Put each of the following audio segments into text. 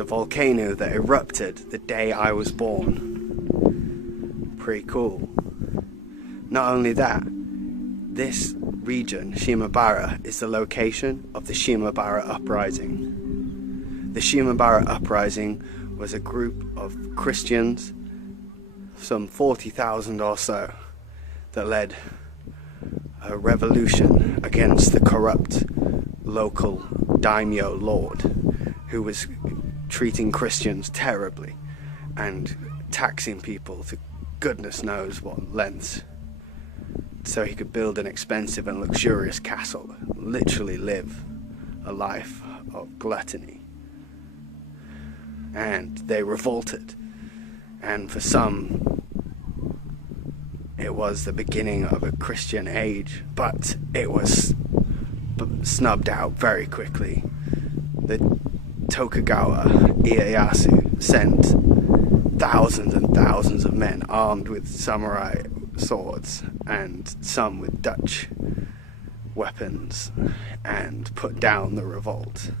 a volcano that erupted the day I was born. Pretty cool. Not only that, this region, Shimabara, is the location of the Shimabara Uprising. The Shimabara Uprising was a group of Christians, some 40,000 or so, that led a revolution against the corrupt local daimyo lord who was treating Christians terribly and taxing people to goodness knows what lengths so he could build an expensive and luxurious castle, literally live a life of gluttony. And they revolted, and for some it was the beginning of a Christian age, but it was snubbed out very quickly. The Tokugawa Ieyasu sent thousands and thousands of men armed with samurai swords and some with Dutch weapons and put down the revolt.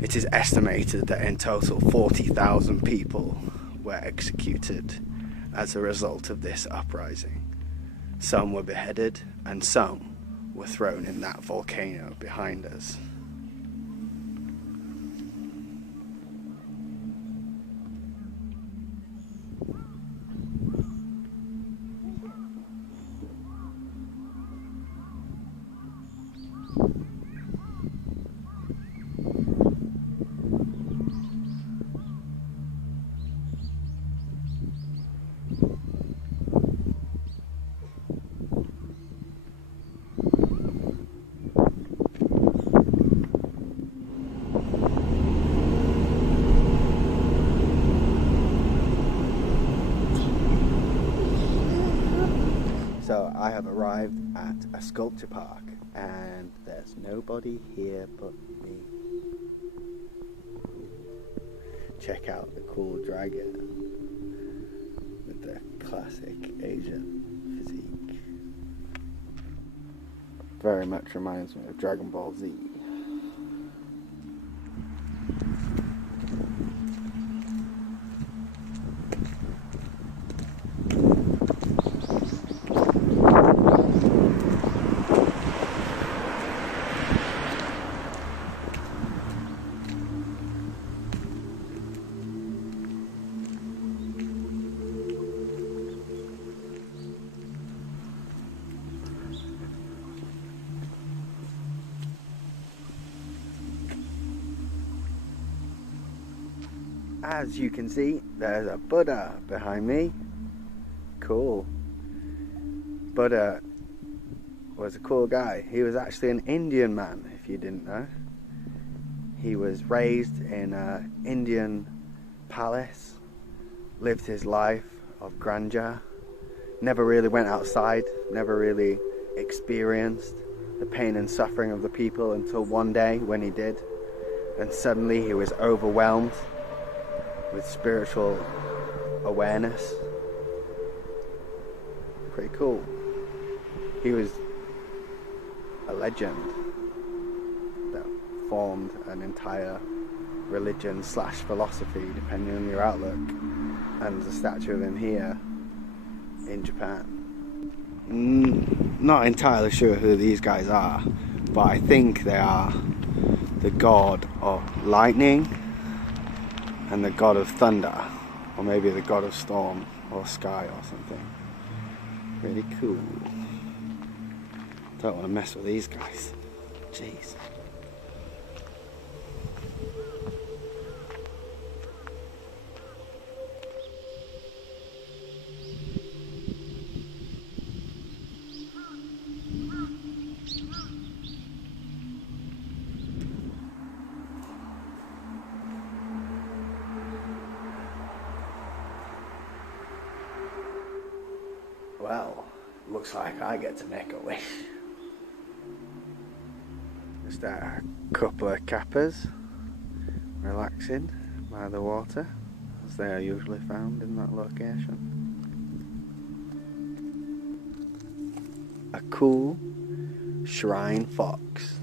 It is estimated that in total 40,000 people were executed as a result of this uprising. Some were beheaded and some were thrown in that volcano behind us. So I have arrived at a sculpture park and there's nobody here but me. Check out the cool dragon with the classic Asian physique. Very much reminds me of Dragon Ball Z. As you can see, there's a Buddha behind me. Cool. Buddha was a cool guy. He was actually an Indian man, if you didn't know. He was raised in an Indian palace, lived his life of grandeur, never really went outside, never really experienced the pain and suffering of the people until one day when he did. And suddenly he was overwhelmed with spiritual awareness. Pretty cool. He was a legend that formed an entire religion / philosophy, depending on your outlook. And there's a statue of him here in Japan. Not entirely sure who these guys are, but I think they are the god of lightning and the god of thunder, or maybe the god of storm or sky or something. Really cool. Don't want to mess with these guys. Jeez. Well, looks like I get to make a wish. Just a couple of kappas relaxing by the water, as they are usually found in that location. A cool shrine fox.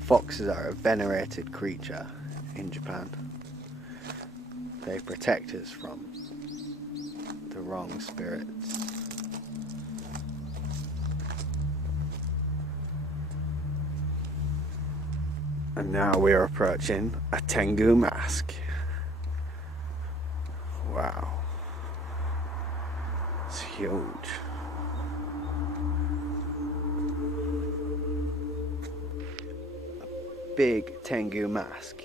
Foxes are a venerated creature in Japan. They protect us from the wrong spirits. And now we are approaching a Tengu mask. Wow. It's huge. A big Tengu mask.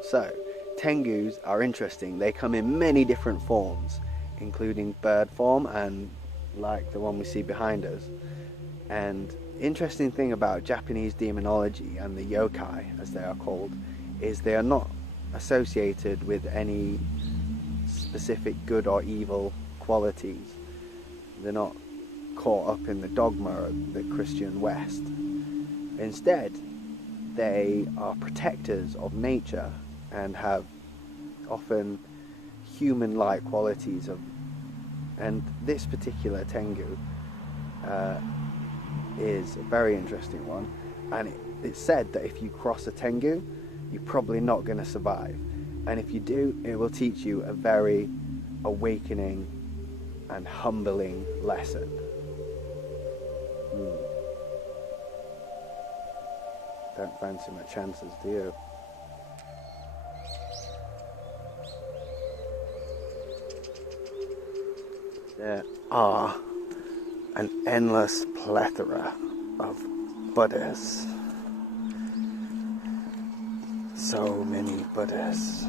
So, Tengus are interesting. They come in many different forms, including bird form and like the one we see behind us. And interesting thing about Japanese demonology and the yokai, as they are called, is they are not associated with any specific good or evil qualities. They're not caught up in the dogma of the Christian West. Instead, they are protectors of nature and have often human-like qualities and this particular Tengu is a very interesting one, and it's said that if you cross a Tengu, you're probably not going to survive, and if you do, it will teach you a very awakening and humbling lesson. Don't fancy my chances, do you? There are an endless plethora of Buddhas. So many Buddhas.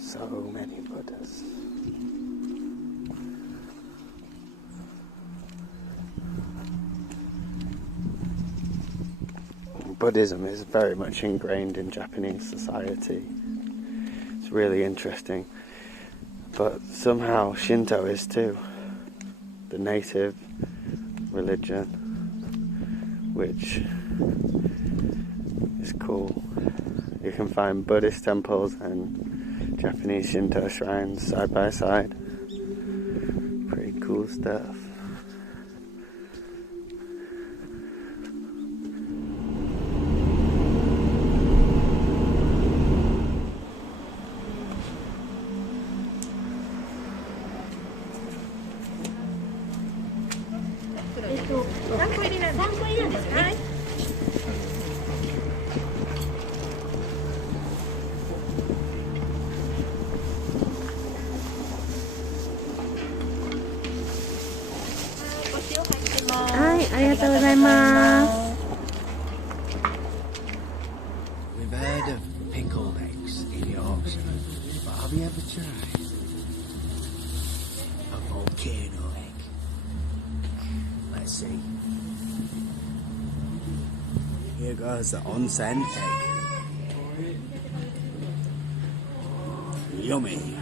So many Buddhas. Buddhism is very much ingrained in Japanese society. It's really interesting. But somehow Shinto is too. The native religion, which is cool. You can find Buddhist temples and Japanese Shinto shrines side by side. Pretty cool stuff. We've heard of pickled eggs in Yorkshire, but have you ever tried a volcano egg? Let's see. Here goes the onsen egg. Yummy.